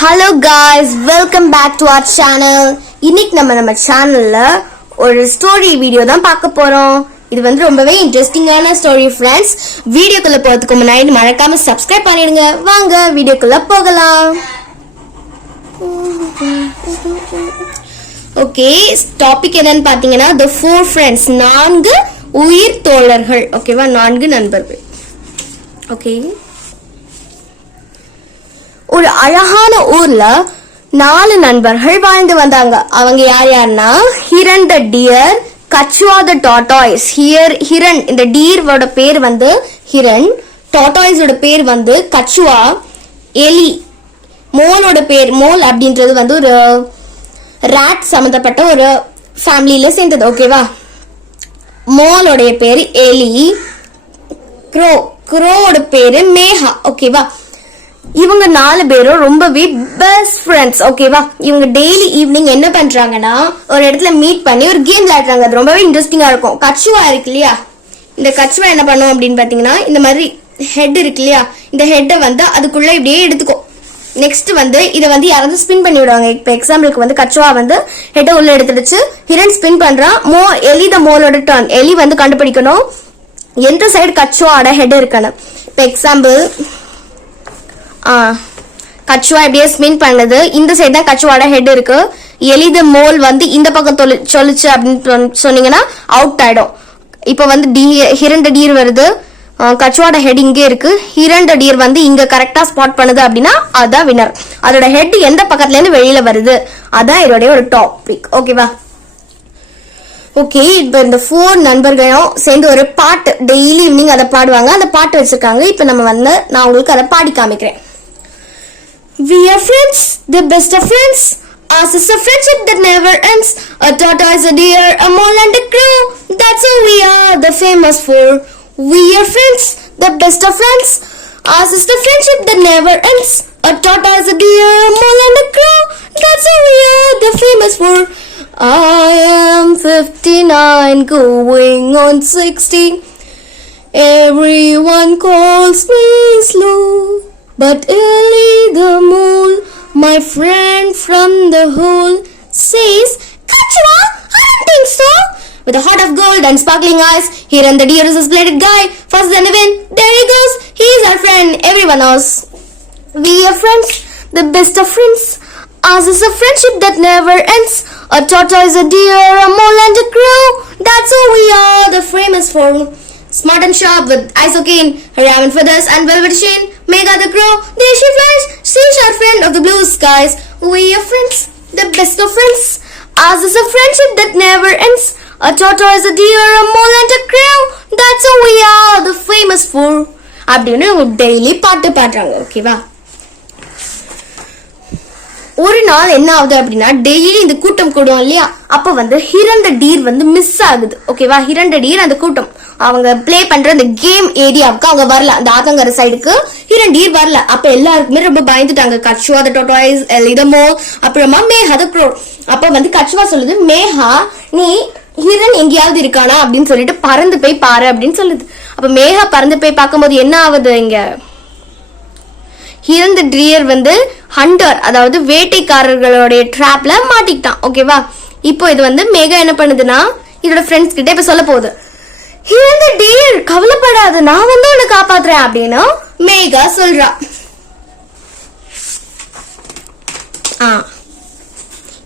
Hello guys, welcome back to our channel. இன்னைக்கு நம்ம சேனல்ல ஒரு ஸ்டோரி வீடியோ தான் பார்க்க போறோம். இது வந்து ரொம்பவே இன்ட்ரெஸ்டிங்கான ஸ்டோரி फ्रेंड्स. வீடியோக்குள்ள போறதுக்கு முன்னாடி மறக்காம Subscribe பண்ணிடுங்க. வாங்க வீடியோக்குள்ள போகலாம். ஓகே, டாபிக் என்னன்னு பாத்தீங்கன்னா the four friends, நான்கு உயிர் தோழர்கள். ஓகேவா, நான்கு நண்பர்கள். ஓகே, ஒரு அழகான ஊர்ல 4 நண்பர்கள் வாழ்ந்து வந்தாங்க. அவங்க யார் யாருன்னா ஹிரன் த டியர், கச்சுவா த டாட்டாய்ஸ். ஹிரன் இந்த டீரோட பேர் வந்து ஹிரன், டாட்டாய்ஸோட பேர் வந்து கச்சுவா, எலி மோலோட பேர் மோல் அப்படின்றது வந்து ஒரு ராட் சம்பந்தப்பட்ட ஒரு ஃபேமிலியில சேர்ந்தது. ஓகேவா, மோலோடைய பேர் எலி, க்ரோவோட பேரு மேகா. ஓகேவா, இவங்க 4 பேரும் ரொம்பவே பெஸ்ட் ஃப்ரெண்ட்ஸ். ஓகேவா, இவங்க டெய்லி ஈவினிங் என்ன பண்றாங்கன்னா ஒரு இடத்துல மீட் பண்ணி ஒரு கேம் விளையாடுறாங்க. அது ரொம்பவே இன்ட்ரெஸ்டிங்கா இருக்கும். கச்சுவா இருக்கு இல்லையா, இந்த கச்சுவா என்ன பண்ணும் அப்படின்னு பாத்தீங்கன்னா இந்த மாதிரி ஹெட் இருக்கு இல்லையா, இந்த ஹெட்டை வந்து அதுக்குள்ள இப்படியே எடுத்துக்கும். நெக்ஸ்ட் வந்து இதை வந்து யாராவது ஸ்பின் பண்ணி விடுவாங்க. இப்போ எக்ஸாம்பிளுக்கு வந்து கச்சுவா வந்து ஹெட்டை உள்ள எடுத்துடுச்சு, ஹிரன் ஸ்பின் பண்றான், எலி த மோலோட டர்ன். எலி வந்து கண்டுபிடிக்கணும் எந்த சைடு கச்சுவாட ஹெட் இருக்குன்னு. இப்போ எக்ஸாம்பிள் கச்சுவா இப்படியே ஸ்பின் பண்ணது, இந்த சைடு தான் கச்சுவாட ஹெட் இருக்கு. எலித மோல் வந்து இந்த பக்கம் சொல்லுச்சு அப்படின்னு சொன்னீங்கன்னா அவுட் ஆயிடும். இப்போ வந்து ஹிரண்ட டீர் வருது, கச்சுவாட ஹெட் இங்கே இருக்கு, ஹிரண்ட டீர் வந்து இங்க கரெக்டா ஸ்பாட் பண்ணுது அப்படின்னா அதான் வினர். அதோட ஹெட் எந்த பக்கத்துல இருந்து வெளியில வருது அதான் இதோடைய ஒரு டாபிக். ஓகேவா, ஓகே, இப்போ இந்த 4 நண்பர்களும் சேர்ந்து ஒரு பாட்டு டெய்லி ஈவினிங் அதை பாடுவாங்க. அந்த பாட்டு வச்சிருக்காங்க. இப்போ நம்ம வந்து நான் உங்களுக்கு அதை பாடி காமிக்கிறேன். We are friends, the best of friends. Ours is a friendship that never ends. A tortoise, a deer, a mole and a crow. That's who we are, the famous four. We are friends, the best of friends. Ours is the friendship that never ends. A tortoise, a deer, a mole and a crow. That's who we are, the famous four. I am 59 going on 60. Everyone calls me slow, but early the mole, my friend from the hole, says, Kachwa, I don't think so. With a heart of gold and sparkling eyes, Hiran the deer is a splendid guy. Faster than the wind, there he goes. He's our friend, everyone knows. We are friends, the best of friends. Ours is a friendship that never ends. A tortoise, a deer, a mole and a crow. That's who we are, the famous four. Smart and sharp with eyes so keen, her raven feathers and velvet sheen. Mega the crow, there she flies. She's our friend of the blue skies. We are friends, the best of friends. Ours is a friendship that never ends. A tortoise, a deer, a mole and a crow. That's who we are, the famous four. அப்படின்னு daily பாட்டு பாடுறாங்க. ஓகேவா, ஒரு நாள் என்ன ஆகுது அப்படின்னா daily இந்த கூட்டம் கூடும் இல்லையா, அப்ப வந்து ஹிரன் த டீர் வந்து மிஸ் ஆகுது. ஓகேவா, ஹிரன் த டீர் அந்த கூட்டம் அவங்க பிளே பண்ற அந்த கேம் ஏரியாவுக்கு அவங்க வரல, அந்த ஆத்தங்கர சைடுக்கு ஹிரன் டீர் வரல. அப்ப எல்லாருக்குமே ரொம்ப பயந்துட்டாங்க. கச்சுவா த டாட்டாய்ஸ், எலி த மோல், அப்புறமா மேகா த க்ரோ. அப்ப வந்து கச்சுவா சொல்லுது, மேகா நீ ஹிரன் எங்கேயாவது இருக்கானா அப்படின்னு சொல்லிட்டு பறந்து போய் பாரு அப்படின்னு சொல்லுது. அப்ப மேகா பறந்து போய் பார்க்கும்போது என்ன ஆகுது, இங்க ஹிரன் த டியர் வந்து ஹண்டர் அதாவது வேட்டைக்காரர்களுடைய ட்ராப்ல மாட்டிக்கிட்டான். ஓகேவா, இப்போ இது வந்து மேகா என்ன பண்ணுதுன்னா இதோட ஃப்ரெண்ட்ஸ் கிட்ட இப்ப சொல்ல போகுது, ஹிரன் த டியர் கவலைப்படாத, நான் வந்து உன்னை காப்பாத்துறேன் அப்படின்னு மேகா சொல்றா.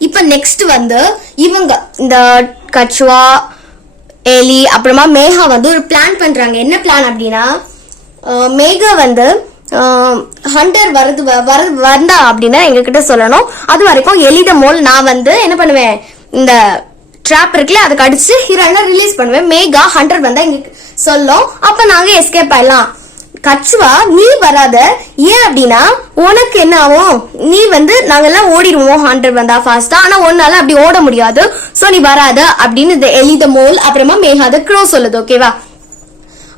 இப்ப நெக்ஸ்ட் வந்து இவங்க இந்த கச்சுவா, எலி அப்புறமா மேகா வந்து ஒரு பிளான் பண்றாங்க. என்ன பிளான் அப்படின்னா மேகா வந்து ஹண்டர் வந்தா அப்படின்னா எங்ககிட்ட சொல்லணும். அது வரைக்கும் எலித மோல் நான் வந்து என்ன பண்ணுவேன், இந்த ட்ராப் இருக்குல்ல அதுக்கு அடிச்சு ஹீரோயினை ரிலீஸ் பண்ணுவேன். மேகா ஹண்டர் வந்தா எங்களுக்கு சொல்லும், அப்ப நாங்க எஸ்கேப் ஆயிடலாம். கச்சுவா நீ வராத, ஏன் அப்படின்னா உனக்கு என்ன ஆகும், நீ வந்து நாங்கெல்லாம் ஓடிடுவோம் ஹண்டர் வந்தா ஃபாஸ்டா, ஆனா ஒன்னால அப்படி ஓட முடியாது, சோ நீ வராத அப்படின்னு இந்த எலித மோல் அப்புறமா மேகா த க்ரோ சொல்லுது. ஓகேவா,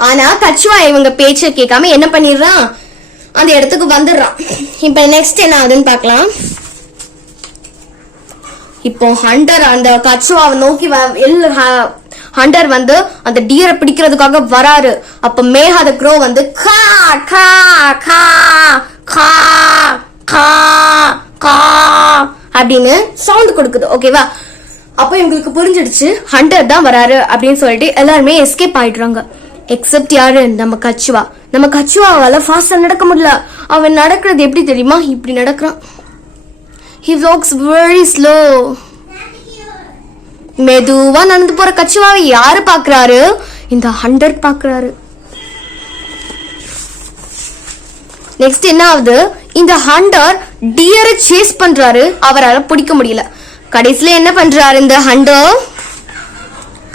ஆனா கச்சுவா இவங்க பேச்ச கேட்காம என்ன பண்ணிடுறான், அந்த இடத்துக்கு வந்துடுறான். இப்ப நெக்ஸ்ட் என்ன ஆகுதுன்னு பாக்கலாம். இப்போ ஹண்டர் அந்த கச்சுவாவை நோக்கி ஹண்டர் வந்து அந்த டியரை பிடிக்கிறதுக்காக வராரு. அப்ப மேகா த க்ரோ வந்து கா கா கா கா கா கா அப்படின்னு சவுண்ட் கொடுக்குது. ஓகேவா? அப்போ இவங்களுக்கு புரிஞ்சிடுச்சு ஹண்டர் தான் வராரு அப்படின்னு சொல்லிட்டு எல்லாருமே எஸ்கேப் ஆயிடுறாங்க. எக்ஸப்ட் யாரு? நம்ம கச்சுவா. நம்ம கச்சுவாவால ஃபாஸ்டா நடக்க முடியல. அவன் நடக்கிறது எப்படி தெரியுமா? இப்படி நடக்கிறான். He walks very slow. மெதுவா நடந்து போற கச்சுவாவை யாரு பாக்குறாரு? இந்த ஹண்டர் பாக்குறாரு. நெக்ஸ்ட் என்ன ஆகுது? இந்த ஹண்டர் டியரை சேஸ் பண்றாரு. அவரால் பிடிக்க முடியல. கடைசியில என்ன பண்றாரு இந்த ஹண்டர்?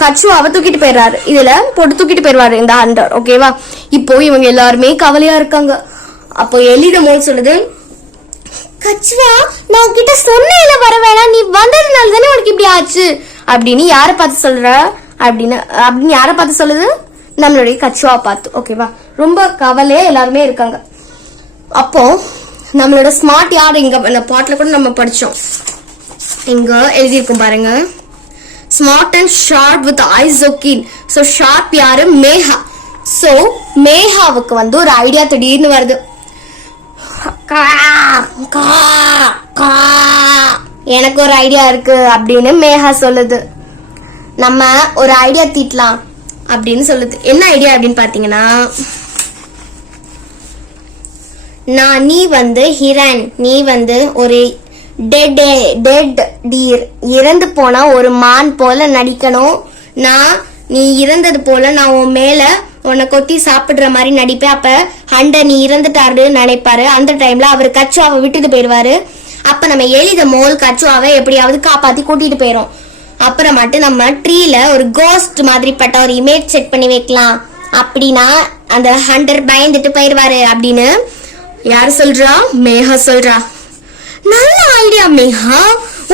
கச்சுவாவை தூக்கிட்டு போயிடுறாரு. இதுல போட்டு தூக்கிட்டு போயிடுவாரு இந்த ஹண்டர். ஓகேவா? இப்போ இவங்க எல்லாருமே கவலையா இருக்காங்க. அப்போ எலி தி மோல் சொல்லுது, கச்சுவா நான் உன்கிட்ட சொன்னேன்ல வர வேணாம், நீ வந்ததுனால தானே உனக்கு இப்படி ஆச்சு அப்படின்னு யாரை பார்த்து சொல்ற? அப்படின்னு யாரை பார்த்து சொல்லுது? நம்மளுடைய கச்சுவா பார்த்து. ஓகேவா? ரொம்ப கவலையா எல்லாருமே இருக்காங்க. அப்போ நம்மளோட ஸ்மார்ட் யார்? இங்க இந்த பாட்டுல கூட நம்ம படிச்சோம். இங்க எழுதியிருக்கும் பாருங்க, smart and sharp with eyes so keen. So sharp யாரு? மேகா. ஸோ மேகாவுக்கு வந்து ஒரு ஐடியா திடீர்னு வருது. எனக்கு ஒரு ஐடியா இருக்கு அப்படின்னு மேகா சொல்லுது. நம்ம ஒரு ஐடியா தீட்டலாம் அப்படின்னு சொல்லுது. என்ன ஐடியா அப்படின்னு பாத்தீங்கன்னா, நீ வந்து ஹிரன், நீ வந்து ஒரு டெட் டீர், இறந்து போனா ஒரு மான் போல நடிக்கணும். நீ இறந்தது போல நான் உன் மேல உன்னை கொத்தி சாப்பிடுற மாதிரி நடிப்பேன். அப்ப ஹண்டர் நீ இறந்துட்டாரு நினைப்பாரு. அந்த டைம்ல அவர் கச்சுவாவை விட்டுட்டு போயிடுவாரு. அப்ப நம்ம எலி தி மோல் கச்சுவாவை எப்படியாவது காப்பாத்தி கூட்டிட்டு போயிரும். அப்புறமாட்டு நம்ம ட்ரீல ஒரு கோஸ்ட் மாதிரி பட்ட ஒரு இமேஜ் செட் பண்ணி வைக்கலாம். அப்படின்னா அந்த ஹண்டர் பயந்துட்டு போயிடுவாரு அப்படின்னு யாரு சொல்றா? மேகா சொல்றா. நல்ல ஐடியா மேகா,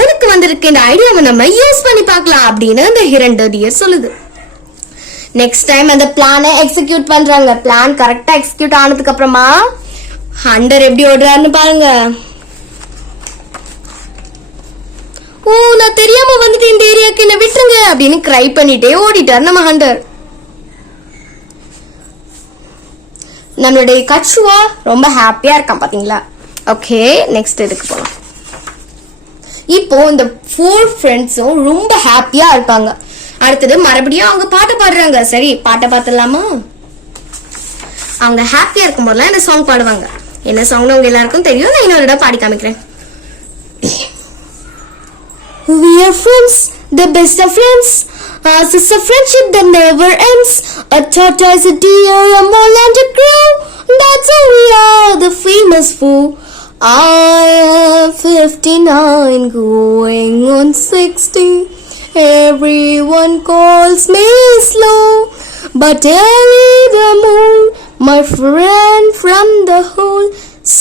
உனக்கு வந்திருக்க இந்த ஐடியாவை நம்ம யூஸ் பண்ணி பார்க்கலாம் அப்படின்னு அந்த ஹிரண்டர் டியர் சொல்லுது. நெக்ஸ்ட் டைம் அந்த பிளானை எக்ஸிக்யூட் பண்றாங்க. பிளான் கரெக்டா எக்ஸிக்யூட் ஆனதுக்கு அப்புறமா ஹண்டர் எப்படி ஓடுறாருன்னு பாருங்க. ஓ நான் தெரியாம வந்துட்டு இந்த ஏரியாக்கு என்ன விட்டுருங்க அப்படின்னு கிரை பண்ணிட்டே ஓடிட்டார் நம்ம ஹண்டர். நம்மளுடைய கச்சுவா ரொம்ப ஹாப்பியா இருக்கான் பாத்தீங்களா? ஓகே, நெக்ஸ்ட் இதுக்கு போலாம். இப்போ இந்த 4 ஃப்ரெண்ட்ஸும் ரொம்ப ஹாப்பியா இருப்பாங்க. அடுத்தது மறுபடியும் அவங்க பாட்டு பாடுறாங்க. சரி, பாட்டை பார்த்துடலாமா? அவங்க ஹாப்பியா இருக்கும் போதெல்லாம் இந்த சாங் பாடுவாங்க. என்ன சாங்னு உங்க எல்லாருக்கும் தெரியும். நான் இன்னொரு இடம் பாடி காமிக்கிறேன். We are friends, the best of friends. Ours is a friendship that never ends. A tortoise, a deer, a mole and a crow. That's how we are, the famous four. I am 59 going on 60. Everyone calls me slow, but early the moon, my friend from the hole,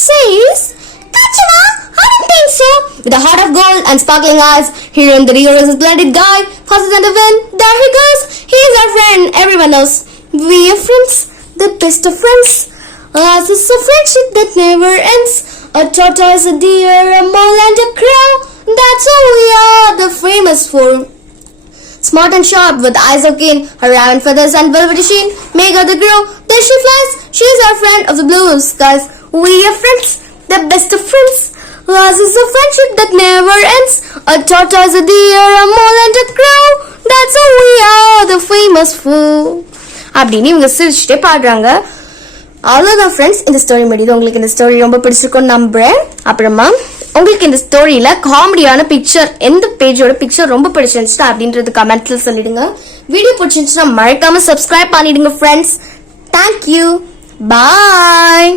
says, Kachava, I don't think so. With a heart of gold and sparkling eyes, here in the deer is a splendid guy, faster than the wind, there he goes, he's our friend, everyone knows. We are friends, the best of friends. Ours is a friendship that never ends. A tortoise, a deer, a mole and a crow, that's how we are, the famous four. Smart and sharp with eyes of keen, her round feathers and velvety sheen, make her the crow, there she flies, she's our friend of the blue skies. We are friends, the best of friends. Ours is a friendship that never ends. A tortoise, a deer, a mole and a crow, that's how we are, the famous four. அப்படின்னு இவங்க சிரிச்சுட்டே பாடுறாங்க. அவ்வளோதான் friends, இந்த story முடியுது. உங்களுக்கு இந்த story ரொம்ப பிடிச்சிருக்கும்னு நம்புறேன். அப்புறமா உங்களுக்கு இந்த ஸ்டோரியில காமெடியான பிக்சர், எந்த பேஜோட பிக்சர் ரொம்ப பிடிச்சிருந்துச்சு அப்படின்றது கமெண்ட்ல சொல்லிடுங்க. வீடியோ பிடிச்சிருந்துச்சுன்னா மறக்காம சப்ஸ்கிரைப் பண்ணிடுங்க ஃப்ரெண்ட்ஸ். தேங்க்யூ, பாய்.